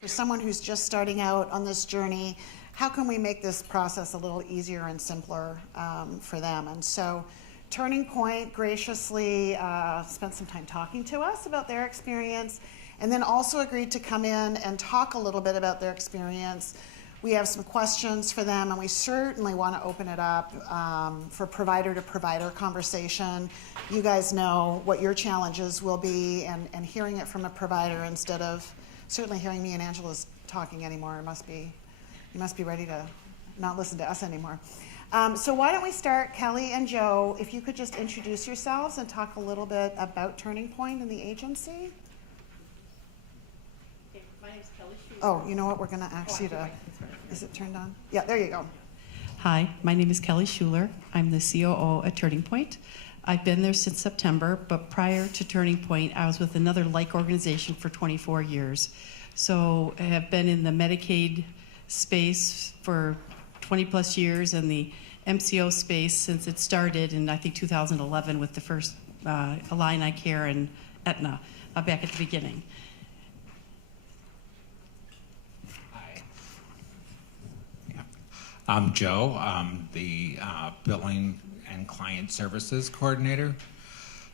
For someone who's just starting out on this journey, how can we make this process a little easier and simpler for them? And so Turning Point graciously spent some time talking to us about their experience, and then also agreed to come in and talk a little bit about their experience. We have some questions for them, and we certainly want to open it up for provider-to-provider conversation. You guys know what your challenges will be, and hearing it from a provider instead of certainly hearing me and Angela's talking anymore. You must be ready to not listen to us anymore. So why don't we start, Kelly and Joe, if you could just introduce yourselves and talk a little bit about Turning Point and the agency. Okay, my name's Kelly Schuler. Oh, you know what? We're going to ask you to, is it turned on? Yeah, there you go. Hi, my name is Kelly Schuler. I'm the COO at Turning Point. I've been there since September, but prior to Turning Point, I was with another like organization for 24 years. So I have been in the Medicaid space for 20 plus years and the MCO space since it started in, I think, 2011 with the first Illini Care and Aetna back at the beginning. Hi. Yeah. I'm Joe. I'm the Billing and Client Services Coordinator.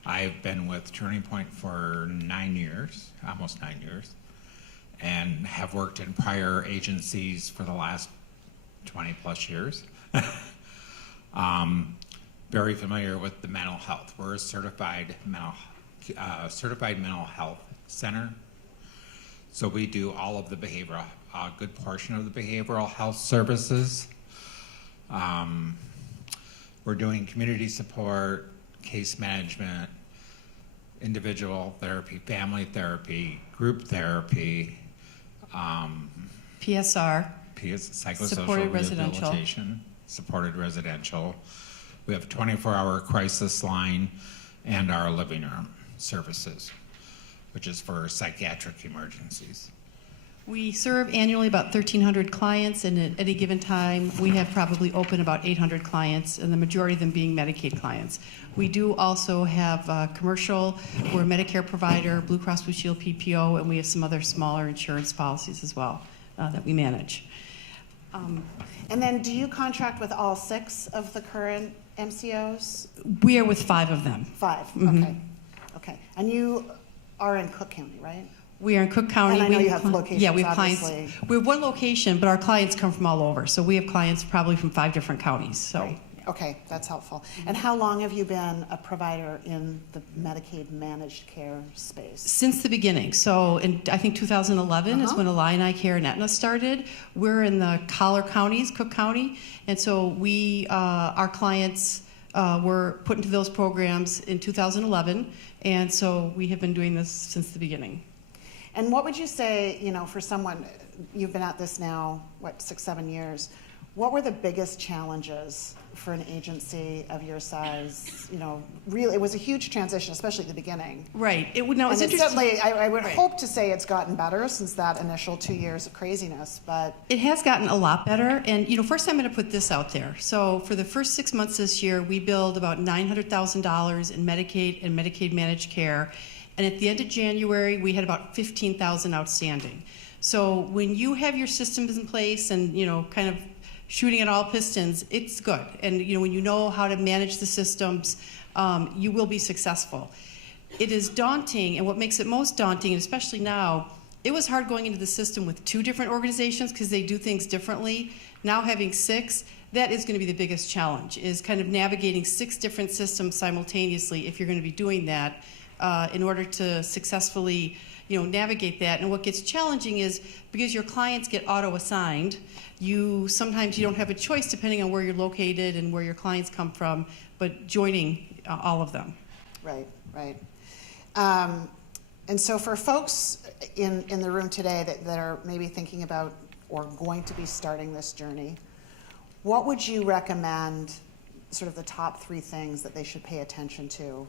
I've been with Turning Point for 9 years, almost 9 years, and have worked in prior agencies for the last 20 plus years. Very familiar with the mental health. We're a certified mental health center. So we do all of the behavioral, a good portion of the behavioral health services. We're doing community support, case management, individual therapy, family therapy, group therapy, PSR, psychosocial supported rehabilitation, supported residential. We have a 24-hour crisis line and our living room services, which is for psychiatric emergencies. We serve annually about 1,300 clients, and at any given time, we have probably open about 800 clients, and the majority of them being Medicaid clients. We do also have commercial. We're a Medicare provider, Blue Cross Blue Shield PPO, and we have some other smaller insurance policies as well that we manage. And then do you contract with all 6 of the current MCOs? We are with 5 of them. 5, Mm-hmm. okay. Okay. And you are in Cook County, right? We are in Cook County. And I know you have locations, yeah, we have obviously. clients. We have one location, but our clients come from all over. So we have clients probably from 5 different counties. So. Right. Okay, that's helpful. And how long have you been a provider in the Medicaid managed care space? Since the beginning. So in, I think 2011 is when Illini Care and Aetna started. We're in the collar counties, Cook County, and so we, our clients were put into those programs in 2011, and so we have been doing this since the beginning. And what would you say, for someone, you've been at this now, 6, 7 years, what were the biggest challenges for an agency of your size? Really, it was a huge transition, especially at the beginning. Right. It would. Now it's interesting. Certainly, I would hope to say it's gotten better since that initial 2 years of craziness, but it has gotten a lot better. And first I'm going to put this out there. So for the first 6 months this year, we billed about $900,000 in Medicaid and Medicaid managed care. And at the end of January, we had about 15,000 outstanding. So when you have your systems in place and kind of shooting at all pistons, it's good. And when you know how to manage the systems, you will be successful. It is daunting, and what makes it most daunting, and especially now, it was hard going into the system with 2 different organizations because they do things differently. Now having 6, that is going to be the biggest challenge, is kind of navigating 6 different systems simultaneously if you're going to be doing that in order to successfully navigate that. And what gets challenging is because your clients get auto-assigned, sometimes you don't have a choice depending on where you're located and where your clients come from, but joining all of them. Right. And so for folks in the room today that are maybe thinking about or going to be starting this journey, what would you recommend sort of the top 3 things that they should pay attention to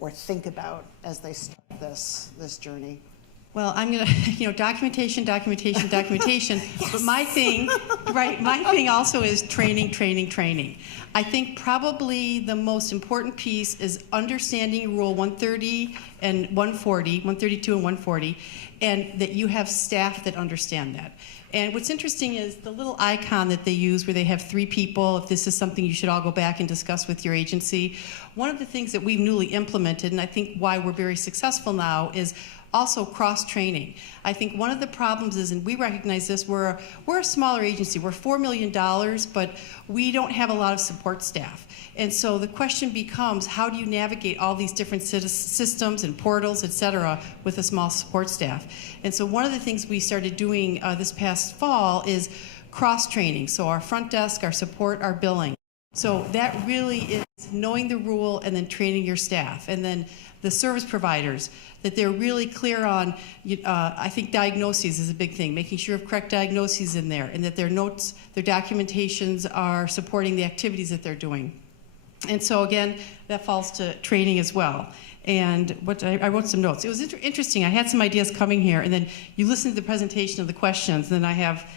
or think about as they start this journey? Well, I'm gonna, documentation. But my thing, right, my thing also is training. I think probably the most important piece is understanding Rule 130 and 140, 132 and 140, and that you have staff that understand that. And what's interesting is the little icon that they use where they have 3 people, if this is something you should all go back and discuss with your agency. One of the things that we've newly implemented, and I think why we're very successful now, is also cross-training. I think one of the problems is, and we recognize this, we're a smaller agency. We're $4 million, but we don't have a lot of support staff. And so the question becomes, how do you navigate all these different systems and portals, et cetera, with a small support staff? And so one of the things we started doing this past fall is cross-training. So our front desk, our support, our billing. So that really is knowing the rule and then training your staff. And then the service providers, that they're really clear on, I think diagnoses is a big thing, making sure you have correct diagnoses in there, and that their notes, their documentations are supporting the activities that they're doing. And so again, that falls to training as well. And I wrote some notes. It was interesting. I had some ideas coming here, and then you listen to the presentation of the questions, and then I have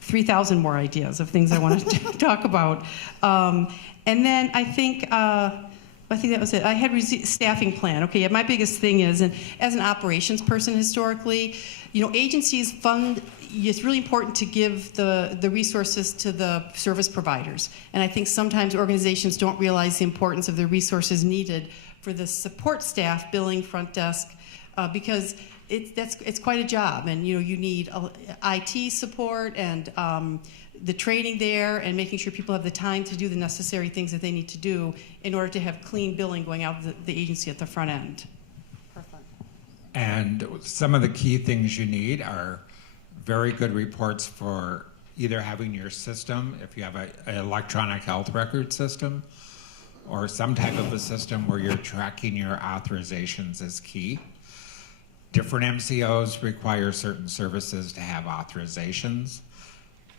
3,000 more ideas of things I want to talk about. And then I think that was it. I had staffing plan. Okay, yeah, my biggest thing is, and as an operations person historically, agencies fund, it's really important to give the resources to the service providers. And I think sometimes organizations don't realize the importance of the resources needed for the support staff, billing, front desk, because it's quite a job. And you need IT support and the training there, and making sure people have the time to do the necessary things that they need to do in order to have clean billing going out the agency at the front end. Perfect. And some of the key things you need are very good reports for either having your system, if you have an electronic health record system, or some type of a system where you're tracking your authorizations is key. Different MCOs require certain services to have authorizations.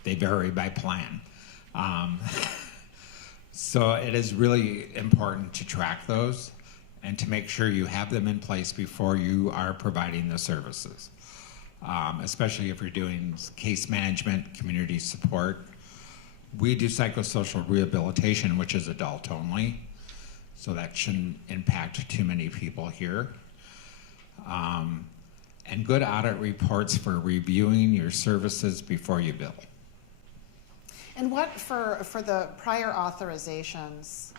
They vary by plan. So it is really important to track those and to make sure you have them in place before you are providing the services, especially if you're doing case management, community support. We do psychosocial rehabilitation, which is adult only, so that shouldn't impact too many people here. And good audit reports for reviewing your services before you bill. And what, for the prior authorizations,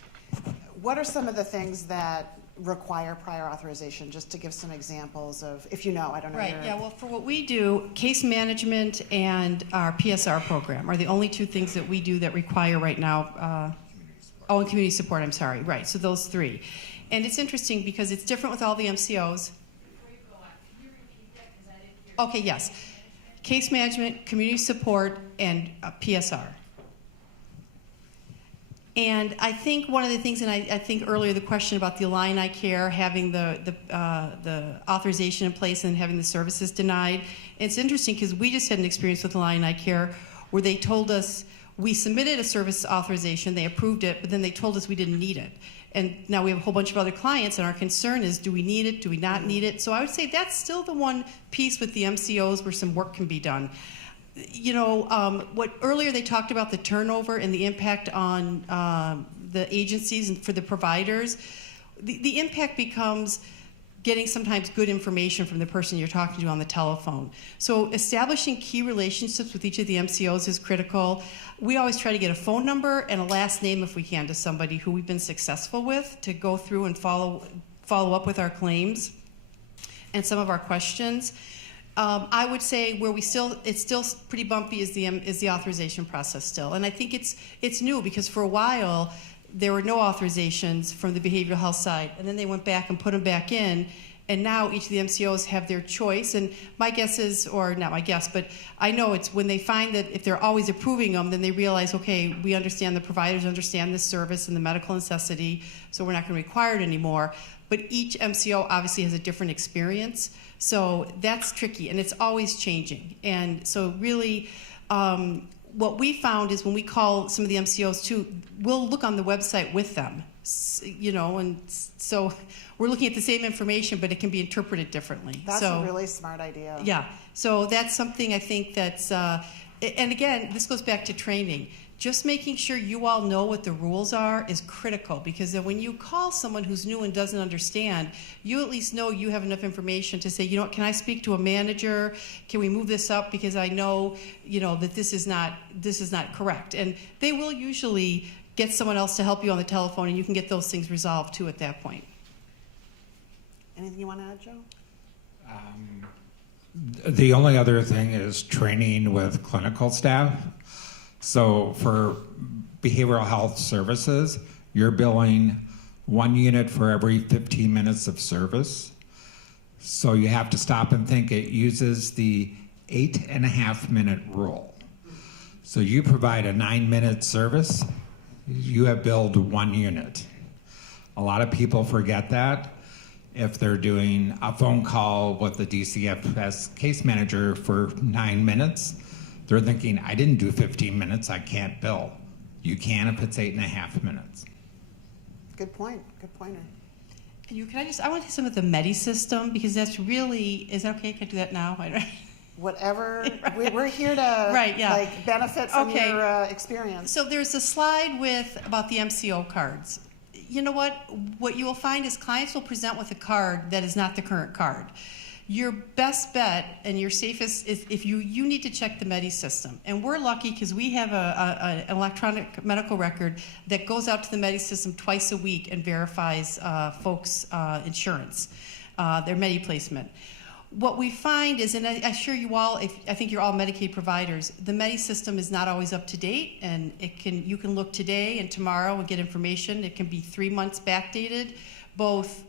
what are some of the things that require prior authorization, just to give some examples of, if you know, I don't know. Right, yeah, well, for what we do, case management and our PSR program are the only 2 things that we do that require right now, and community support, I'm sorry, right, so those 3. And it's interesting because it's different with all the MCOs. Before you go on, can you repeat that, because I didn't hear. Okay, yes. Case management, community support, and PSR. And I think one of the things, and I think earlier the question about the Illini care, having the authorization in place and having the services denied, it's interesting because we just had an experience with Illini care where they told us we submitted a service authorization, they approved it, but then they told us we didn't need it. And now we have a whole bunch of other clients, and our concern is, do we need it, do we not need it? So I would say that's still the one piece with the MCOs where some work can be done. What earlier they talked about the turnover and the impact on the agencies and for the providers. The impact becomes getting sometimes good information from the person you're talking to on the telephone. So establishing key relationships with each of the MCOs is critical. We always try to get a phone number and a last name if we can to somebody who we've been successful with to go through and follow up with our claims and some of our questions. I would say where it's still pretty bumpy is the authorization process still. And I think it's new because for a while there were no authorizations from the behavioral health side, and then they went back and put them back in, and now each of the MCOs have their choice. And my guess is, or not my guess, but I know it's when they find that if they're always approving them, then they realize, okay, we understand the providers understand this service and the medical necessity, so we're not going to require it anymore. But each MCO obviously has a different experience, so that's tricky, and it's always changing. And so really, what we found is when we call some of the MCOs too, we'll look on the website with them You know, and so we're looking at the same information, but it can be interpreted differently. That's so, a really smart idea. Yeah, so that's something I think that's, and again, this goes back to training. Just making sure you all know what the rules are is critical, because then when you call someone who's new and doesn't understand, you at least know you have enough information to say, you know what, can I speak to a manager? Can we move this up, because I know, you know, that this is not correct. And they will usually get someone else to help you on the telephone, and you can get those things resolved too at that point. Anything you want to add, Joe? The only other thing is training with clinical staff. So for behavioral health services, you're billing 1 unit for every 15 minutes of service. So you have to stop and think. It uses the 8.5-minute rule. So you provide a 9-minute service, you have billed 1 unit. A lot of people forget that. If they're doing a phone call with the DCFS case manager for 9 minutes, they're thinking, I didn't do 15 minutes, I can't bill. You can if it's 8.5 minutes. Good point. Good pointer. And I want to hit some of the Medi system, because that's really, is that okay? Can I do that now? Whatever. We're here to Right, yeah. like benefit from Okay. your experience. So there's a slide about the MCO cards. You know what? What you will find is clients will present with a card that is not the current card. Your best bet and your safest is if you need to check the Medi system. And we're lucky because we have an electronic medical record that goes out to the Medi system twice a week and verifies folks' insurance, their Medi placement. What we find is, and I assure you all, I think you're all Medicaid providers, the Medi system is not always up to date, and you can look today and tomorrow and get information. It can be 3 months backdated, both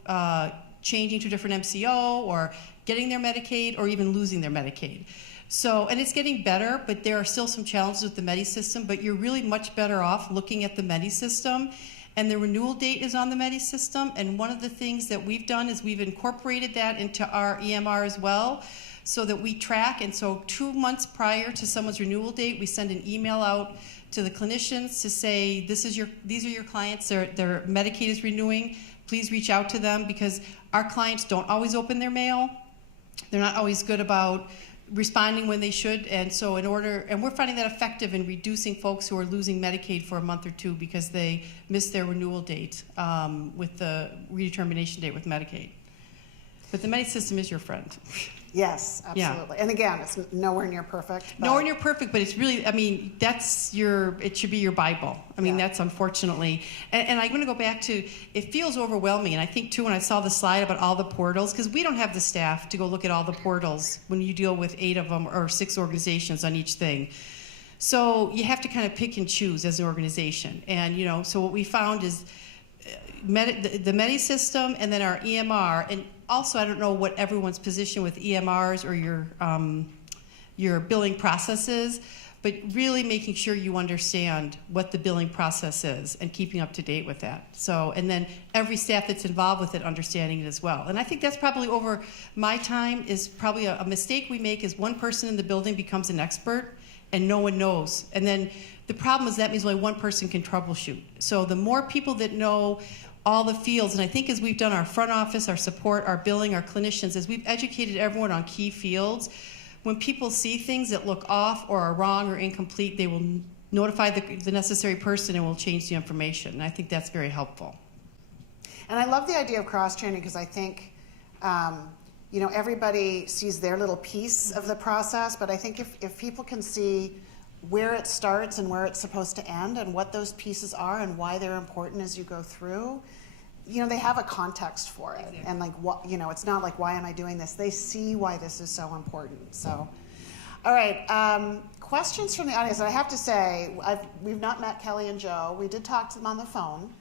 changing to a different MCO or getting their Medicaid or even losing their Medicaid. So, and it's getting better, but there are still some challenges with the Medi system, but you're really much better off looking at the Medi system. And the renewal date is on the Medi system. And one of the things that we've done is we've incorporated that into our EMR as well, so that we track. And so 2 months prior to someone's renewal date, we send an email out to the clinicians to say, these are your clients, their Medicaid is renewing. Please reach out to them, because our clients don't always open their mail. They're not always good about responding when they should, and so and we're finding that effective in reducing folks who are losing Medicaid for a month or two because they missed their renewal date with the redetermination date with Medicaid. But the Medi system is your friend. Yes, absolutely. Yeah. And again, it's nowhere near perfect. Nowhere near perfect, but it's really, I mean, it should be your Bible. I mean, that's unfortunately, and I'm going to go back to, it feels overwhelming. And I think too, when I saw the slide about all the portals, because we don't have the staff to go look at all the portals when you deal with 8 of them or 6 organizations on each thing. So you have to kind of pick and choose as an organization. And, you know, so what we found is the Medi system and then our EMR, and also I don't know what everyone's position with EMRs or your billing process is, but really making sure you understand what the billing process is and keeping up to date with that. So, and then every staff that's involved with it understanding it as well. And I think that's probably over my time is probably a mistake we make is one person in the building becomes an expert and no one knows. And then the problem is that means only one person can troubleshoot. So the more people that know all the fields, and I think as we've done our front office, our support, our billing, our clinicians, as we've educated everyone on key fields, when people see things that look off or are wrong or incomplete, they will notify the necessary person and will change the information. And I think that's very helpful. And I love the idea of cross-training because I think, you know, everybody sees their little piece of the process, but I think if people can see where it starts and where it's supposed to end and what those pieces are and why they're important as you go through, you know, they have a context for it. Exactly. And like, what, you know, it's not like, why am I doing this? They see why this is so important. So, all right, questions from the audience. And I have to say, we've not met Kelly and Joe. We did talk to them on the phone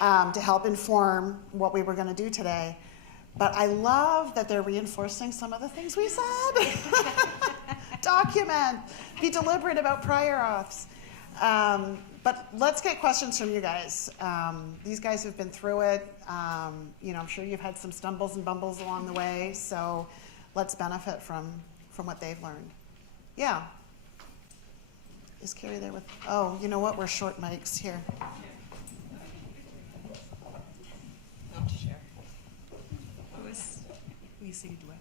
to help inform what we were going to do today. But I love that they're reinforcing some of the things we said. Document, be deliberate about prior auths. But let's get questions from you guys. These guys have been through it. You know, I'm sure you've had some stumbles and bumbles along the way, so let's benefit from what they've learned. Yeah. Is Carrie there with, oh, you know what, we're short mics here. we sing a duet?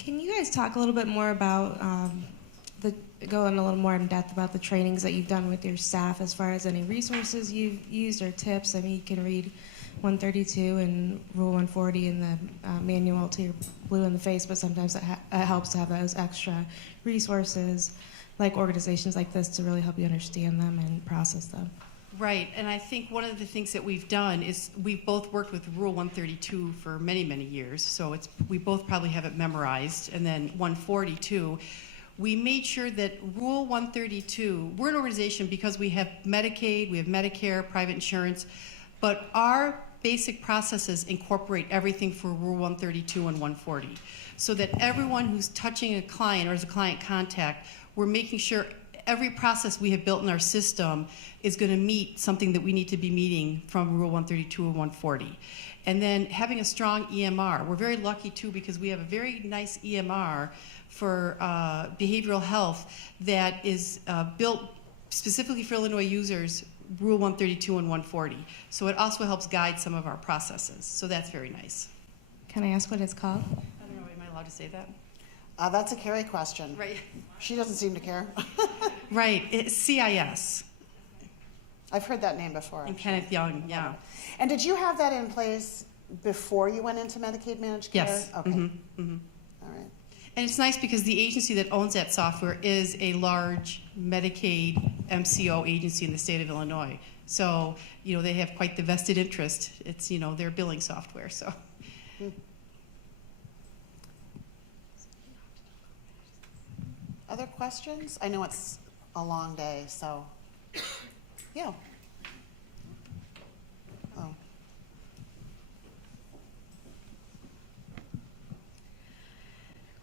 Can you guys talk a little bit more about go in a little more in depth about the trainings that you've done with your staff as far as any resources you've used or tips? I mean, you can read 132 and Rule 140 in the manual till you're blue in the face, but sometimes it helps to have those extra resources like organizations like this to really help you understand them and process them. Right, and I think one of the things that we've done is we've both worked with Rule 132 for many, many years, so we both probably have it memorized, and then 142. We made sure that Rule 132, we're an organization because we have Medicaid, we have Medicare, private insurance, but our basic processes incorporate everything for Rule 132 and 140, so that everyone who's touching a client or is a client contact, we're making sure every process we have built in our system is going to meet something that we need to be meeting from Rule 132 and 140. And then having a strong EMR. We're very lucky, too, because we have a very nice EMR for behavioral health that is built specifically for Illinois users, Rule 132 and 140. So it also helps guide some of our processes. So that's very nice. Can I ask what it's called? I don't know, am I allowed to say that? That's a Carrie question. Right. She doesn't seem to care. Right, it's CIS. I've heard that name before. And Kenneth Young, yeah. And did you have that in place before you went into Medicaid managed care? Yes. Okay. Mm-hmm. Mm-hmm. All right. And it's nice because the agency that owns that software is a large Medicaid MCO agency in the state of Illinois. So, they have quite the vested interest. It's, their billing software, so. Other questions? I know it's a long day, so, yeah. Oh.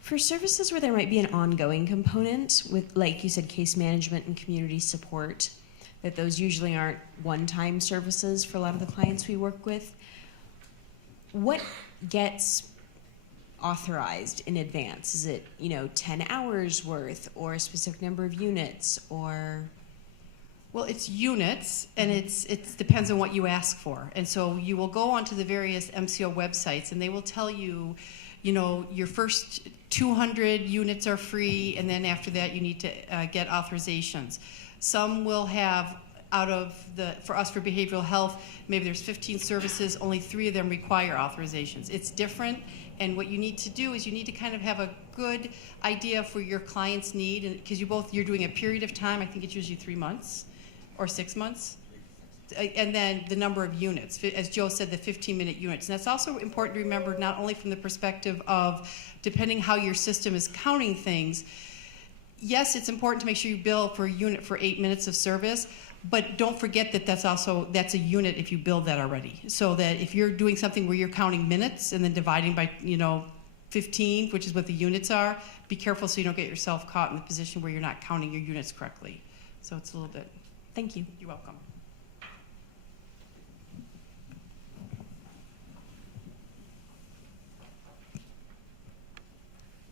For services where there might be an ongoing component with, like you said, case management and community support, that those usually aren't one-time services for a lot of the clients we work with, what gets authorized in advance? Is it, 10 hours worth or a specific number of units or? Well, it's units, and it depends on what you ask for. And so you will go onto the various MCO websites, and they will tell you, your first 200 units are free, and then after that you need to get authorizations. Some will have, for us for behavioral health, maybe there's 15 services, only 3 of them require authorizations. It's different, and what you need to do is you need to kind of have a good idea for your client's need, because you're doing a period of time, I think it's usually 3 months or 6 months. And then the number of units, as Joe said, the 15-minute units. And that's also important to remember, not only from the perspective of depending how your system is counting things. Yes, it's important to make sure you bill for a unit for 8 minutes of service, but don't forget that that's a unit if you bill that already. So that if you're doing something where you're counting minutes and then dividing by 15, which is what the units are, be careful so you don't get yourself caught in the position where you're not counting your units correctly. So it's a little bit. Thank you. You're welcome.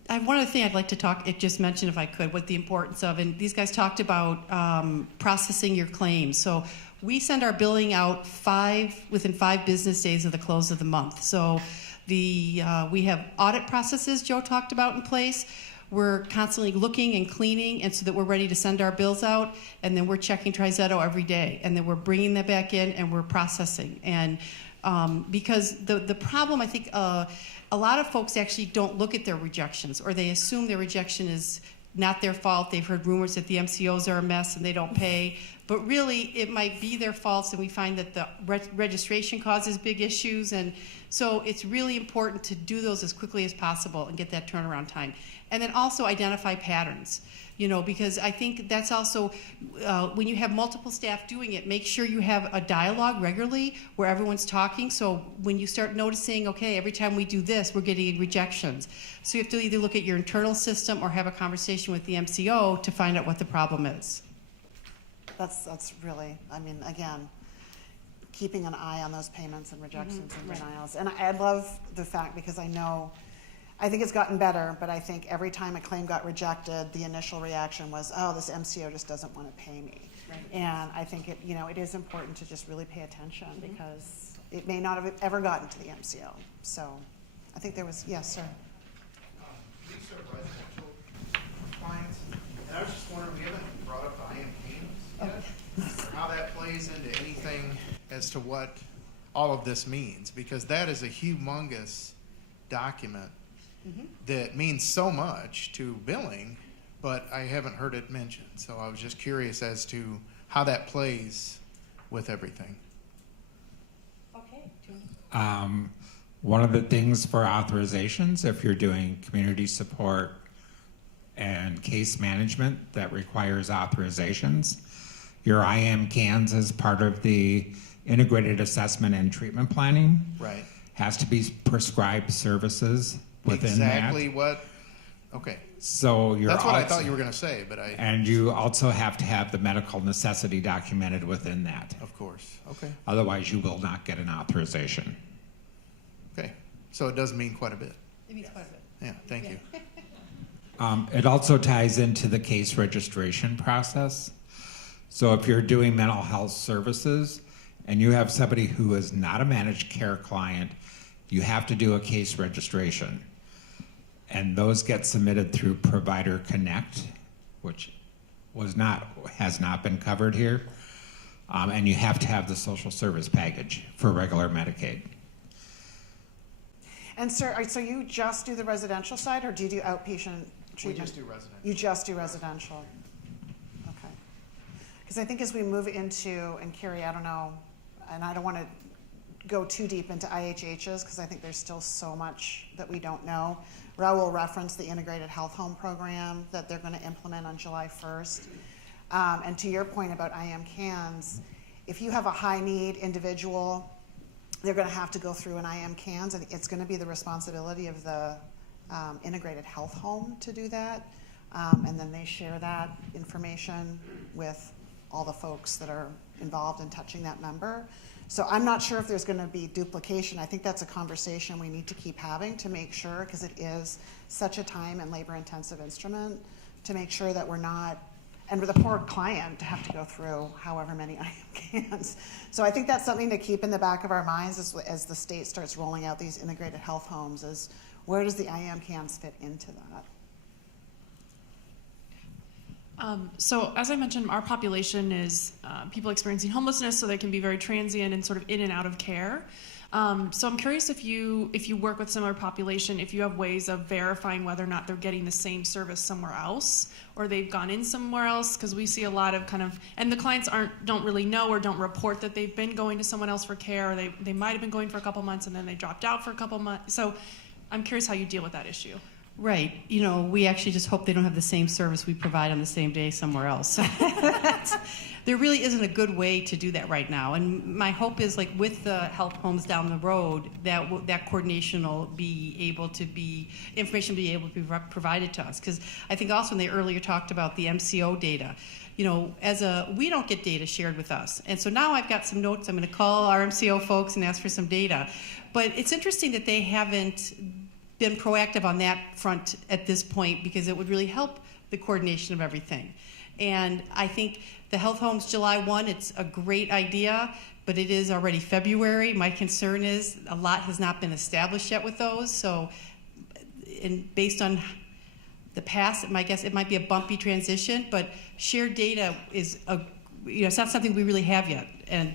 I have one other thing I'd like to just mention if I could, what the importance of, and these guys talked about processing your claims. So we send our billing out within 5 business days of the close of the month. So we have audit processes Joe talked about in place. We're constantly looking and cleaning, and so that we're ready to send our bills out, and then we're checking Trizetto every day, and then we're bringing that back in and we're processing. And because the problem, I think, a lot of folks actually don't look at their rejections, or they assume their rejection is not their fault. They've heard rumors that the MCOs are a mess and they don't pay, but really it might be their faults, and we find that the registration causes big issues, and so it's really important to do those as quickly as possible and get that turnaround time. And then also identify patterns, because I think that's also, when you have multiple staff doing it, make sure you have a dialogue regularly where everyone's talking. So when you start noticing, okay, every time we do this, we're getting rejections. So you have to either look at your internal system or have a conversation with the MCO to find out what the problem is. That's really, again, keeping an eye on those payments and rejections and denials. And I love the fact, because I think it's gotten better, but I think every time a claim got rejected, the initial reaction was, oh, this MCO just doesn't want to pay me. Right. And I think it is important to just really pay attention, because it may not have ever gotten to the MCO. So I think there was, yes, sir. These are residential clients, and I was just wondering, we haven't brought up the IM yet, or how that plays into anything as to what all of this means, because that is a humongous document that means so much to billing, but I haven't heard it mentioned. So I was just curious as to how that plays with everything. Okay. One of the things for authorizations, if you're doing community support and case management that requires authorizations, your IM cans as part of the integrated assessment and treatment planning Right. has to be prescribed services within Exactly that. what, okay. So you're That's what I also- thought you were going to say, but And you also have to have the medical necessity documented within that. of course, okay. Otherwise, you will not get an authorization. Okay, so it does mean quite a bit. It means quite a bit. Yeah, thank you. It also ties into the case registration process. So if you're doing mental health services and you have somebody who is not a managed care client, you have to do a case registration. And those get submitted through Provider Connect, which has not been covered here. And you have to have the social service package for regular Medicaid. And sir, so you just do the residential side, or do you do outpatient treatment? We just do residential. You just do residential? Okay. Because I think as we move into, and Carrie, I don't know, and I don't want to go too deep into IHHs because I think there's still so much that we don't know. Raul referenced the integrated health home program that they're going to implement on July 1st. And to your point about IM cans, if you have a high need individual, they're going to have to go through an IM cans, and it's going to be the responsibility of the integrated health home to do that. And then they share that information with all the folks that are involved in touching that member. So I'm not sure if there's going to be duplication. I think that's a conversation we need to keep having to make sure, because it is such a time and labor intensive instrument, to make sure that we're not, and for the poor client to have to go through however many IM cans. So I think that's something to keep in the back of our minds as the state starts rolling out these integrated health homes, is where does the IM cans fit into that? So as I mentioned, our population is people experiencing homelessness, so they can be very transient and sort of in and out of care. So I'm curious if you work with similar population, if you have ways of verifying whether or not they're getting the same service somewhere else, or they've gone in somewhere else, because we see a lot of and the clients don't really know or don't report that they've been going to someone else for care, or they might have been going for a couple months and then they dropped out for a couple months. So I'm curious how you deal with that issue. Right. We actually just hope they don't have the same service we provide on the same day somewhere else. There really isn't a good way to do that right now. And my hope is, like with the health homes down the road, that coordination will be able to be, information will be able to be provided to us. Because I think also when they earlier talked about the MCO data, we don't get data shared with us. And so now I've got some notes. I'm going to call our MCO folks and ask for some data. But it's interesting that they haven't been proactive on that front at this point, because it would really help the coordination of everything. And I think the health homes July 1, it's a great idea, but it is already February. My concern is a lot has not been established yet with those. So, and based on the past, my guess it might be a bumpy transition, but shared data is it's not something we really have yet,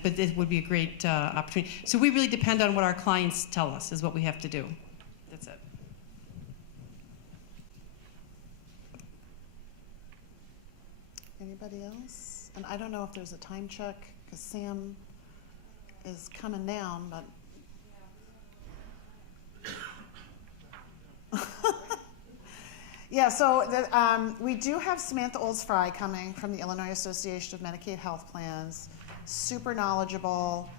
but it would be a great opportunity. So we really depend on what our clients tell us is what we have to do. That's it. Anybody else? And I don't know if there's a time check, because Sam is coming down, but. Yeah, so we do have Samantha Olds-Fry coming from the Illinois Association of Medicaid Health Plans. Super knowledgeable,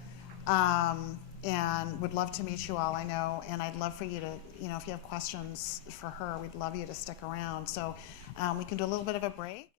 and would love to meet you all, I know. And I'd love for you to, if you have questions for her, we'd love you to stick around. So we can do a little bit of a break.